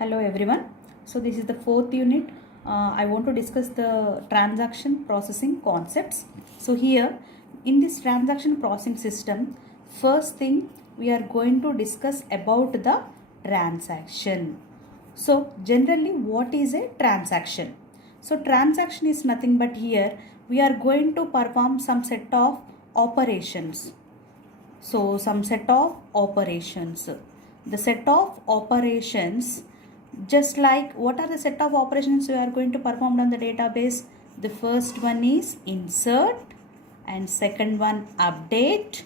Hello everyone. So this is the fourth unit. I want to discuss the transaction processing concepts. So here in this transaction processing system, first thing we are going to discuss about the transaction. So generally what is a transaction? So transaction is nothing but here we are going to perform some set of operations. So some set of operations. The set of operations, just like what are the set of operations we are going to perform on the database? The first one is insert, and second one update,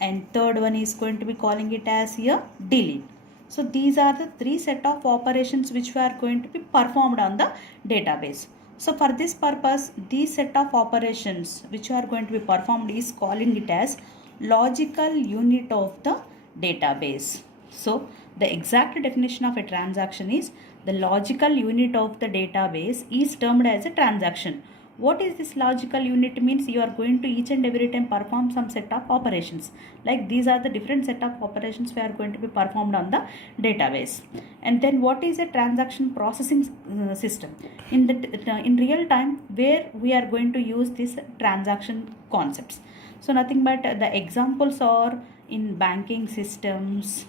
and third one is going to be calling it as here delete. So these are the three set of operations which we are going to be performed on the database. So for this purpose, these set of operations which are going to be performed is calling it as logical unit of the database. So the exact definition of a transaction is the logical unit of the database is termed as a transaction. What is this logical unit? Means you are going to each and every time perform some set of operations. Like these are the different set of operations we are going to be performed on the database. And then what is a transaction processing system? In real time where we are going to use this transaction concepts. So nothing but the examples are in banking systems,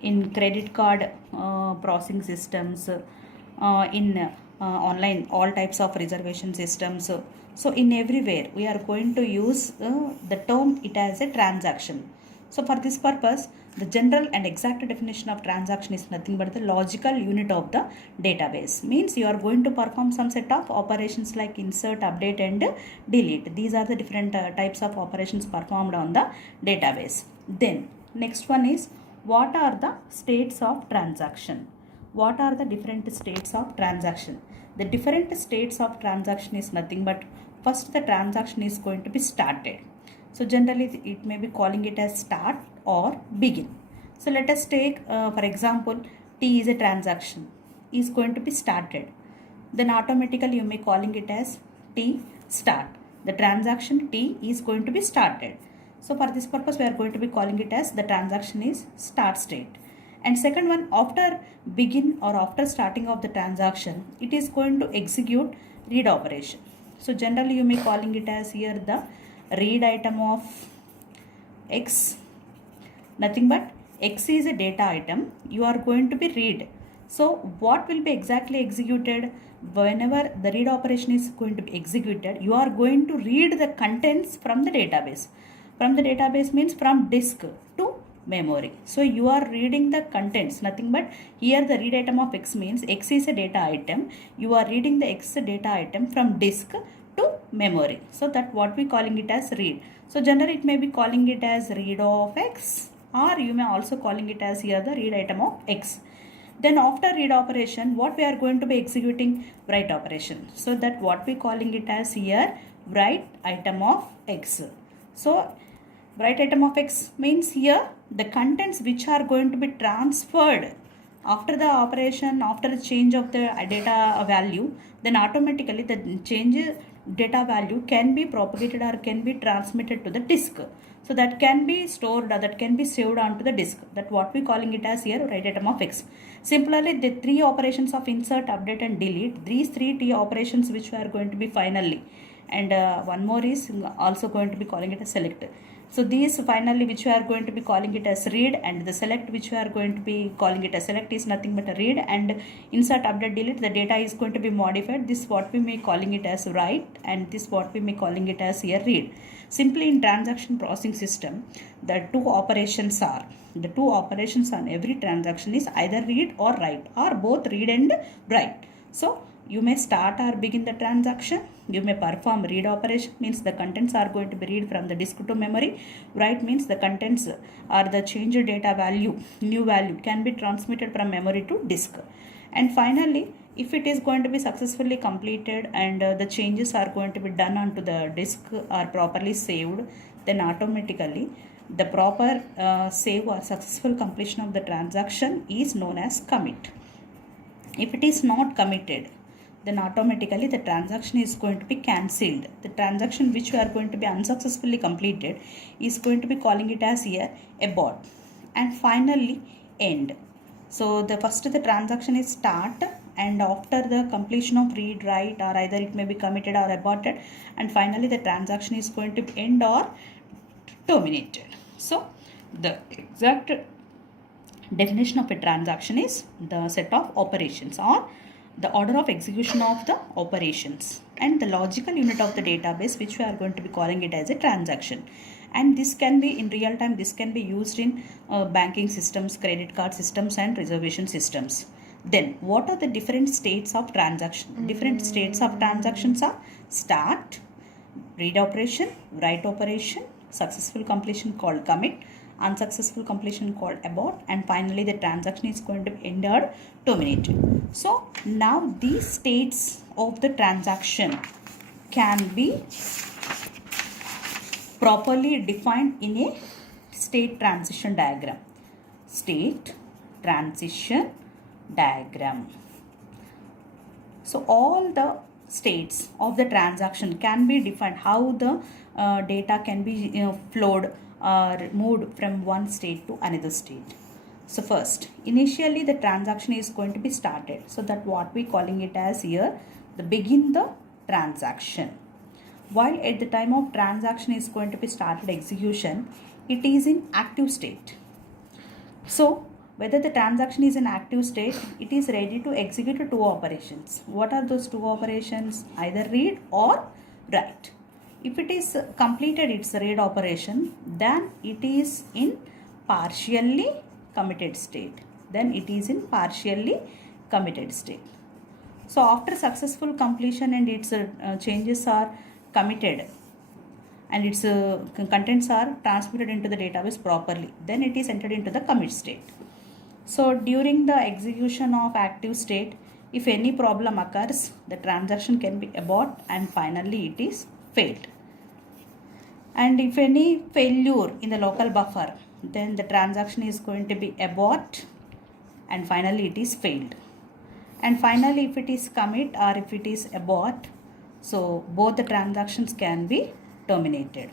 in credit card processing systems, in online all types of reservation systems. So in everywhere we are going to use the term it as a transaction. So for this purpose, the general and exact definition of transaction is nothing but the logical unit of the database. Means you are going to perform some set of operations like insert, update and delete. These are the different types of operations performed on the database. Then next one is, what are the states of transaction? What are the different states of transaction? The different states of transaction is nothing but, first the transaction is going to be started. So generally it may be calling it as start or begin. So let us take for example, T is a transaction, is going to be started. Then automatically you may calling it as T start. The transaction T is going to be started. So for this purpose we are going to be calling it as the transaction is start state. And second one, after begin or after starting of the transaction, it is going to execute read operation. So generally you may calling it as here the read item of X. Nothing but X is a data item, you are going to be read. So what will be exactly executed? Whenever the read operation is going to be executed, you are going to read the contents from the database. From the database means from disk to memory. So you are reading the contents, nothing but here the read item of X means X is a data item. You are reading the X data item from disk to memory. So that what we calling it as read. So generally it may be calling it as read of X, or you may also calling it as here the read item of X. Then after read operation, what we are going to be executing? Write operation. So that what we calling it as here write item of X. So write item of X means here the contents which are going to be transferred after the operation, after the change of the data value, then automatically the change data value can be propagated or can be transmitted to the disk. So that can be stored or that can be saved onto the disk. That what we calling it as here write item of X. Similarly, the three operations of insert, update and delete, these three T operations which we are going to be finally, and one more is also going to be calling it as select. So these finally which we are going to be calling it as read, and the select which we are going to be calling it as select is nothing but a read, and insert, update, delete, the data is going to be modified. This what we may calling it as write, and this what we may calling it as here read. Simply in transaction processing system, the two operations on every transaction is either read or write, or both read and write. So you may start or begin the transaction. You may perform read operation, means the contents are going to be read from the disk to memory. Write means the contents or the changed data value, new value can be transmitted from memory to disk. And finally, if it is going to be successfully completed and the changes are going to be done onto the disk are properly saved, then automatically the proper save or successful completion of the transaction is known as commit. If it is not committed, then automatically the transaction is going to be cancelled. The transaction which we are going to be unsuccessfully completed is going to be calling it as here abort. And finally end. So the first the transaction is start, and after the completion of read, write, or either it may be committed or aborted, and finally the transaction is going to end or terminated. So the exact definition of a transaction is the set of operations or the order of execution of the operations and the logical unit of the database, which we are going to be calling it as a transaction. And this can be in real time, this can be used in banking systems, credit card systems, and reservation systems. Then what are the different states of transaction? Different states of transactions are start, read operation, write operation, successful completion called commit, unsuccessful completion called abort, and finally the transaction is going to be ended or terminated. So now these states of the transaction can be properly defined in a state transition diagram. State transition diagram. So all the states of the transaction can be defined, how the data can be flowed or moved from one state to another state. So first, initially the transaction is going to be started. So that what we calling it as here, the begin the transaction. While at the time of transaction is going to be started execution, it is in active state. So whether the transaction is in active state, it is ready to execute two operations. What are those two operations? Either read or write. If it is completed its read operation, then it is in partially committed state. Then it is in partially committed state. So after successful completion and its changes are committed and its contents are transmitted into the database properly, then it is entered into the commit state. So during the execution of active state, if any problem occurs, the transaction can be abort and finally it is failed. And if any failure in the local buffer, then the transaction is going to be abort and finally it is failed. And finally if it is commit or if it is abort, so both the transactions can be terminated.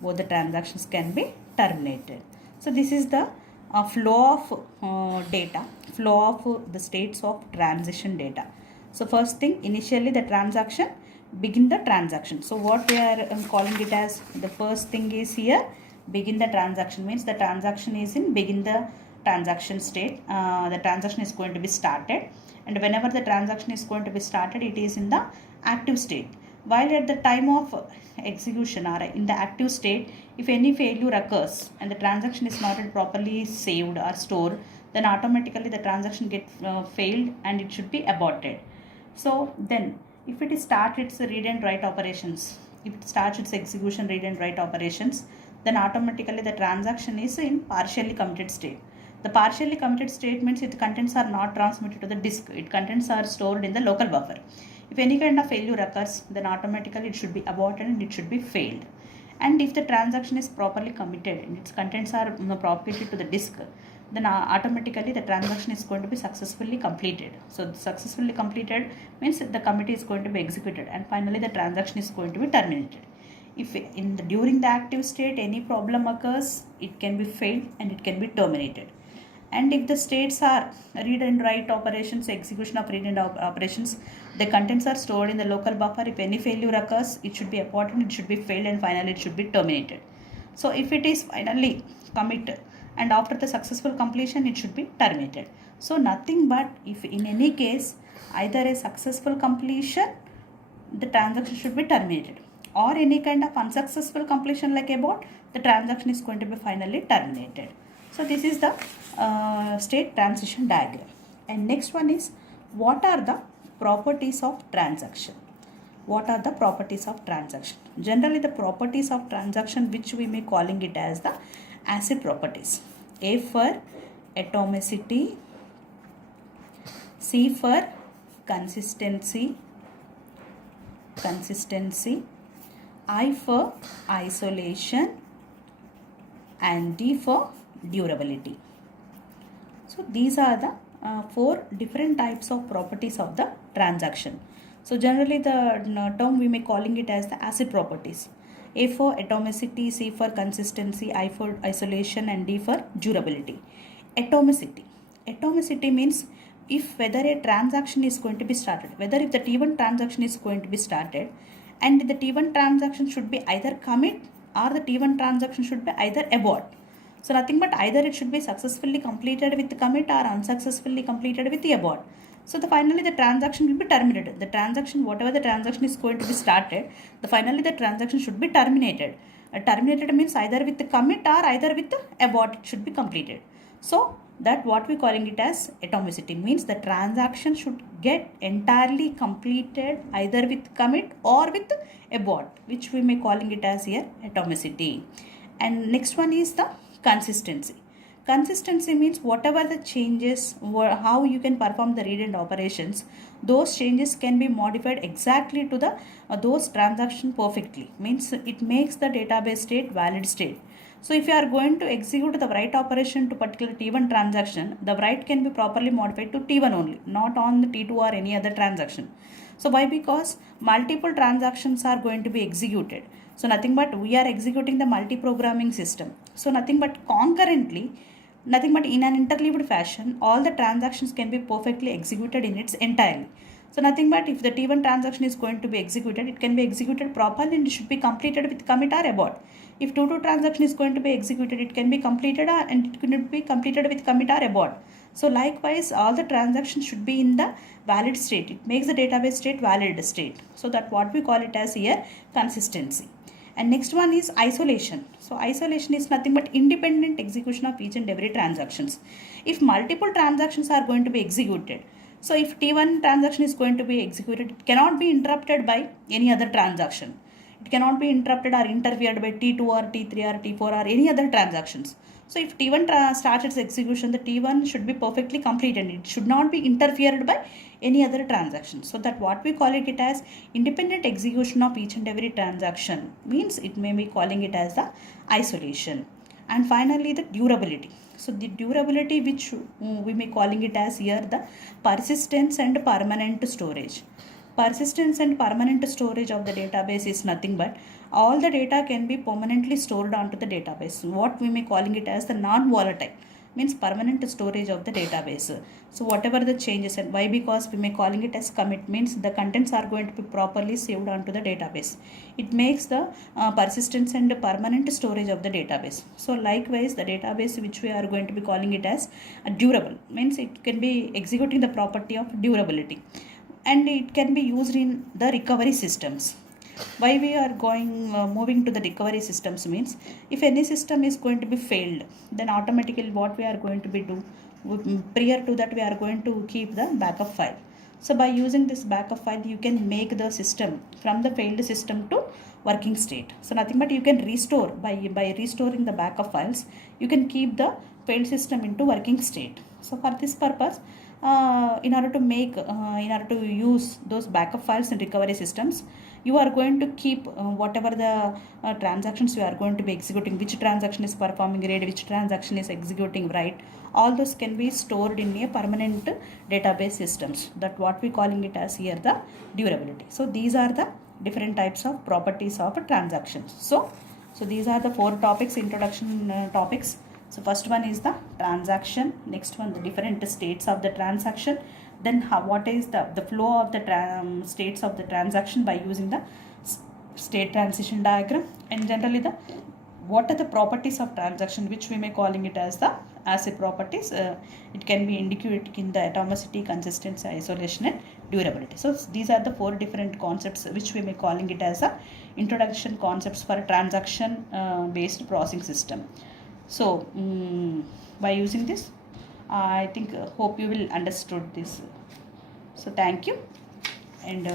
Both the transactions can be terminated. So this is the flow of data, flow of the states of transition data. So first thing, initially the transaction, begin the transaction. So what we are calling it as, the first thing is here, begin the transaction, means the transaction is in begin the transaction state. The transaction is going to be started, and whenever the transaction is going to be started, it is in the active state. While at the time of execution or in the active state, if any failure occurs and the transaction is not properly saved or stored, then automatically the transaction gets failed and it should be aborted. So then if it starts its read and write operations, if it starts its execution read and write operations, then automatically the transaction is in partially committed state. The partially committed state means its contents are not transmitted to the disk, its contents are stored in the local buffer. If any kind of failure occurs, then automatically it should be aborted and it should be failed. And if the transaction is properly committed and its contents are propagated to the disk, then automatically the transaction is going to be successfully completed. So successfully completed means the committee is going to be executed and finally the transaction is going to be terminated. If during the active state any problem occurs, it can be failed and it can be terminated. And if the states are read and write operations, execution of read and operations, the contents are stored in the local buffer. If any failure occurs, it should be aborted, it should be failed, and finally it should be terminated. So if it is finally commit and after the successful completion, it should be terminated. So nothing but if in any case either a successful completion, the transaction should be terminated, or any kind of unsuccessful completion like abort, the transaction is going to be finally terminated. So this is the state transition diagram. And next one is, what are the properties of transaction? What are the properties of transaction? Generally the properties of transaction, which we may calling it as the ACID properties. A for atomicity, C for consistency, I for isolation, and D for durability. So these are the four different types of properties of the transaction. So generally the term we may calling it as the ACID properties. A for atomicity, C for consistency, I for isolation, and D for durability. Atomicity. Atomicity means if whether a transaction is going to be started, whether if the T1 transaction is going to be started, and the T1 transaction should be either commit or the T1 transaction should be either abort. So nothing but either it should be successfully completed with commit or unsuccessfully completed with the abort. So finally the transaction will be terminated. The transaction, whatever the transaction is going to be started, finally the transaction should be terminated. Terminated means either with the commit or either with the abort it should be completed. So that what we calling it as atomicity, means the transaction should get entirely completed either with commit or with abort, which we may calling it as here atomicity. And next one is the consistency. Consistency means whatever the changes, how you can perform the read and operations, those changes can be modified exactly to the those transaction perfectly. Means it makes the database state valid state. So if you are going to execute the write operation to particular T1 transaction, the write can be properly modified to T1 only, not on the T2 or any other transaction. So why? Because multiple transactions are going to be executed. So nothing but we are executing the multi-programming system. So nothing but concurrently, nothing but in an interleaved fashion, all the transactions can be perfectly executed in its entirely. So nothing but if the T1 transaction is going to be executed, it can be executed properly and it should be completed with commit or abort. If T2 transaction is going to be executed, it can be completed and it could be completed with commit or abort. So likewise, all the transactions should be in the valid state. It makes the database state valid state. So that what we call it as here consistency. And next one is isolation. So isolation is nothing but independent execution of each and every transactions. If multiple transactions are going to be executed, so if T1 transaction is going to be executed, it cannot be interrupted by any other transaction. It cannot be interrupted or interfered by T2 or T3 or T4 or any other transactions. So if T1 starts its execution, the T1 should be perfectly completed. It should not be interfered by any other transaction. So that what we call it as independent execution of each and every transaction, means it may be calling it as the isolation. And finally the durability. So the durability, which we may calling it as here the persistence and permanent storage. Persistence and permanent storage of the database is nothing but all the data can be permanently stored onto the database. What we may calling it as the non-volatile, means permanent storage of the database. So whatever the changes, and why? Because we may calling it as commit, means the contents are going to be properly saved onto the database. It makes the persistence and permanent storage of the database. So likewise the database which we are going to be calling it as durable, means it can be executing the property of durability, and it can be used in the recovery systems. Why we are moving to the recovery systems, means if any system is going to be failed, then automatically what we are going to be do, prior to that we are going to keep the backup file. So by using this backup file, you can make the system from the failed system to working state. So nothing but you can restore by restoring the backup files, you can keep the failed system into working state. So for this purpose, in order to use those backup files in recovery systems, you are going to keep whatever the transactions you are going to be executing, which transaction is performing read, which transaction is executing write, all those can be stored in a permanent database systems. That what we calling it as here the durability. So these are the different types of properties of transactions. So these are the 4 topics, introduction topics. So first one is the transaction, next one the different states of the transaction, then what is the flow of the states of the transaction by using the state transition diagram, and generally what are the properties of transaction, which we may calling it as the asset properties. It can be indicated in the atomicity, consistency, isolation and durability. So these are the 4 different concepts which we may calling it as a introduction concepts for a transaction based processing system. So by using this, I think hope you will understood this. So thank you, and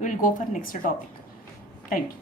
we will go for next topic. Thank you.